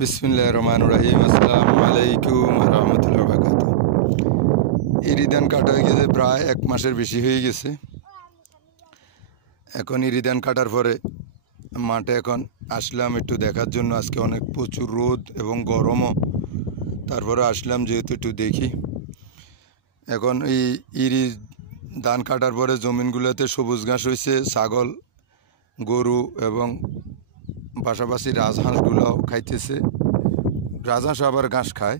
বিসমিল্লাহির রহমানির রহিম। আসসালামু আলাইকুম ওয়া রাহমাতুল্লাহি ওয়া বারাকাতুহু। ইরিধান কাটা হয়ে গেছে, প্রায় 1 মাসের বেশি হয়ে গেছে। এখন ইরিধান কাটার পরে মাঠে এখন আসলাম একটু দেখার জন্য। আজকে অনেক প্রচুর রোদ এবং গরমও, তারপরে আসলাম যেহেতু একটু দেখি। এখন এই ধান কাটার পরে জমিনগুলোতে সবুজ ঘাস হয়েছে, ছাগল গরু এবং পাশাপাশি রাজহাঁসগুলোও খাইতেছে। রাজহাঁস আবার ঘাস খায়,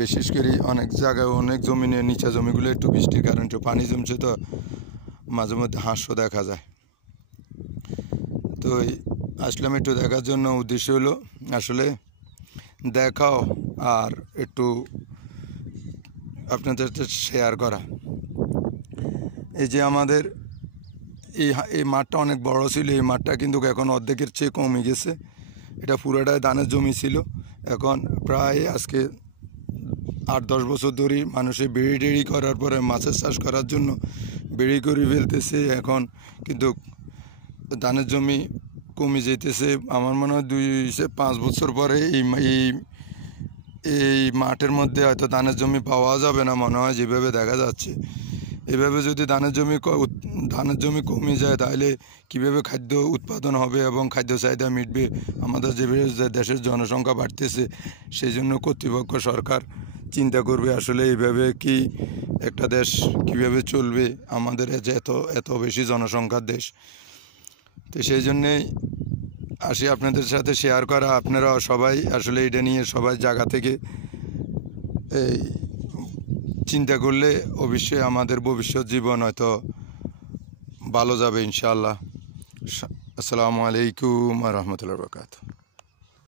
বিশেষ করে অনেক জায়গায় অনেক জমিনে নিচা জমিগুলো একটু বৃষ্টির কারণে একটু পানি জমছে, তো মাঝে মধ্যে হাঁসও দেখা যায়। তো আসলাম একটু দেখার জন্য। উদ্দেশ্য হলো আসলে দেখাও আর একটু আপনাদের শেয়ার করা। এই যে আমাদের এই মাঠটা অনেক বড় ছিল, এই মাঠটা কিন্তু এখন অর্ধেকের চেয়ে কমে গেছে। এটা পুরোটাই ধানের জমি ছিল। এখন প্রায় আজকে 8-10 বছর ধরেই মানুষে বেড়ি করার পরে মাছের চাষ করার জন্য বেড়ি করে ফেলতেছে। এখন কিন্তু ধানের জমি কমে যেতেছে। আমার মনে হয় 2-5 বছর পরে এই মাঠের মধ্যে হয়তো ধানের জমি পাওয়া যাবে না মনে হয়, যেভাবে দেখা যাচ্ছে। এভাবে যদি ধানের জমি কমে যায়, তাহলে কীভাবে খাদ্য উৎপাদন হবে এবং খাদ্য চাহিদা মিটবে? আমাদের যেভাবে দেশের জনসংখ্যা বাড়তেছে, সেই জন্য কর্তৃপক্ষ সরকার চিন্তা করবে আসলে এইভাবে কি একটা দেশ কীভাবে চলবে। আমাদের যে এত বেশি জনসংখ্যার দেশ, তো সেই জন্যেই আসি আপনাদের সাথে শেয়ার করা। আপনারা সবাই আসলে এটা নিয়ে সবাই জায়গা থেকে এই চিন্তা করলে অবশ্যই আমাদের ভবিষ্যৎ জীবন হয়তো ভালো যাবে ইনশাআল্লাহ। আসসালামু আলাইকুম ওয়া রাহমাতুল্লাহি ওয়া বারাকাতুহু।